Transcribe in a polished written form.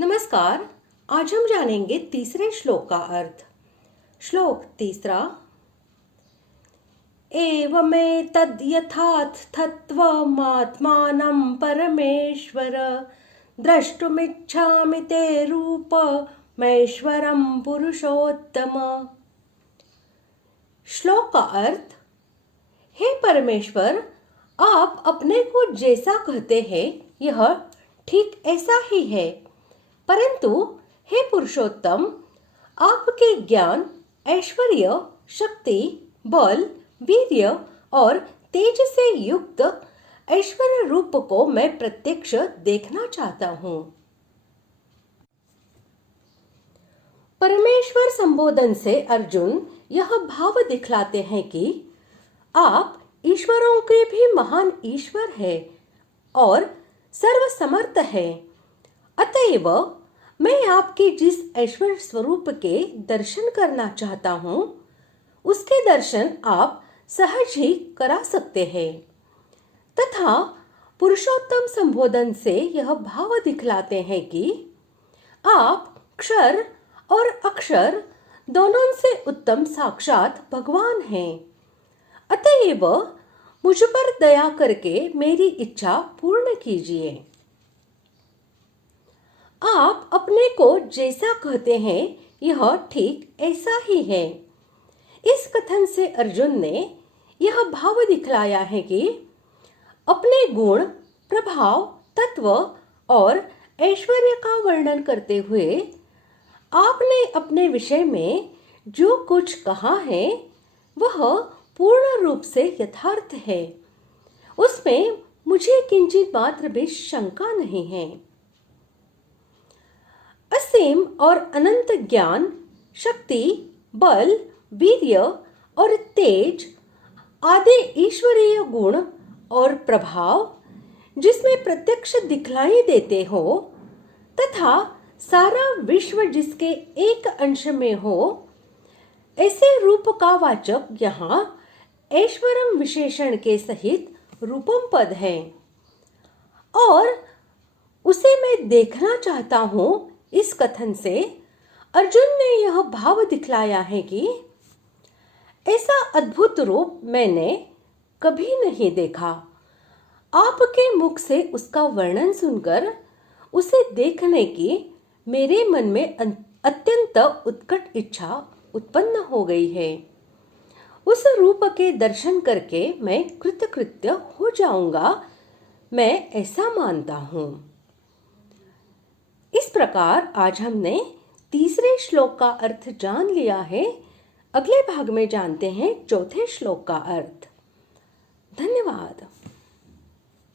नमस्कार। आज हम जानेंगे तीसरे श्लोक का अर्थ। श्लोक तीसरा। एवमेतद् यथार्थत्वमात्मानं परमेश्वर द्रष्टुमिच्छामि ते रूपमैश्वरं पुरुषोत्तम। श्लोक का अर्थ। हे परमेश्वर, आप अपने को जैसा कहते हैं यह ठीक ऐसा ही है, परंतु हे पुरुषोत्तम, आपके ज्ञान, ऐश्वर्य, शक्ति, बल, वीर्य और तेज से युक्त ऐश्वर्य रूप को मैं प्रत्यक्ष देखना चाहता हूँ। परमेश्वर संबोधन से अर्जुन यह भाव दिखलाते हैं कि आप ईश्वरों के भी महान ईश्वर है और सर्वसमर्थ है। अतएव मैं आपके जिस ऐश्वर्य स्वरूप के दर्शन करना चाहता हूँ, उसके दर्शन आप सहज ही करा सकते हैं। तथा पुरुषोत्तम संबोधन से यह भाव दिखलाते हैं कि आप क्षर और अक्षर दोनों से उत्तम साक्षात भगवान हैं। अतएव मुझ पर दया करके मेरी इच्छा पूर्ण कीजिए। आप अपने को जैसा कहते हैं यह ठीक ऐसा ही है। इस कथन से अर्जुन ने यह भाव दिखलाया है कि अपने गुण, प्रभाव, तत्व और ऐश्वर्य का वर्णन करते हुए आपने अपने विषय में जो कुछ कहा है वह पूर्ण रूप से यथार्थ है। उसमें मुझे किंचित मात्र भी शंका नहीं है। असीम और अनंत ज्ञान, शक्ति, बल, वीर्य और तेज आदि ईश्वरीय गुण और प्रभाव जिसमें प्रत्यक्ष दिखलाई देते हो तथा सारा विश्व जिसके एक अंश में हो, ऐसे रूप का वाचक यहाँ ऐश्वरम विशेषण के सहित रूपम पद है और उसे मैं देखना चाहता हूँ। इस कथन से अर्जुन ने यह भाव दिखलाया है कि ऐसा अद्भुत रूप मैंने कभी नहीं देखा। आपके मुख से उसका वर्णन सुनकर उसे देखने की मेरे मन में अत्यंत उत्कट इच्छा उत्पन्न हो गई है। उस रूप के दर्शन करके मैं कृतकृत्य हो जाऊंगा, मैं ऐसा मानता हूँ। इस प्रकार आज हमने तीसरे श्लोक का अर्थ जान लिया है। अगले भाग में जानते हैं चौथे श्लोक का अर्थ। धन्यवाद।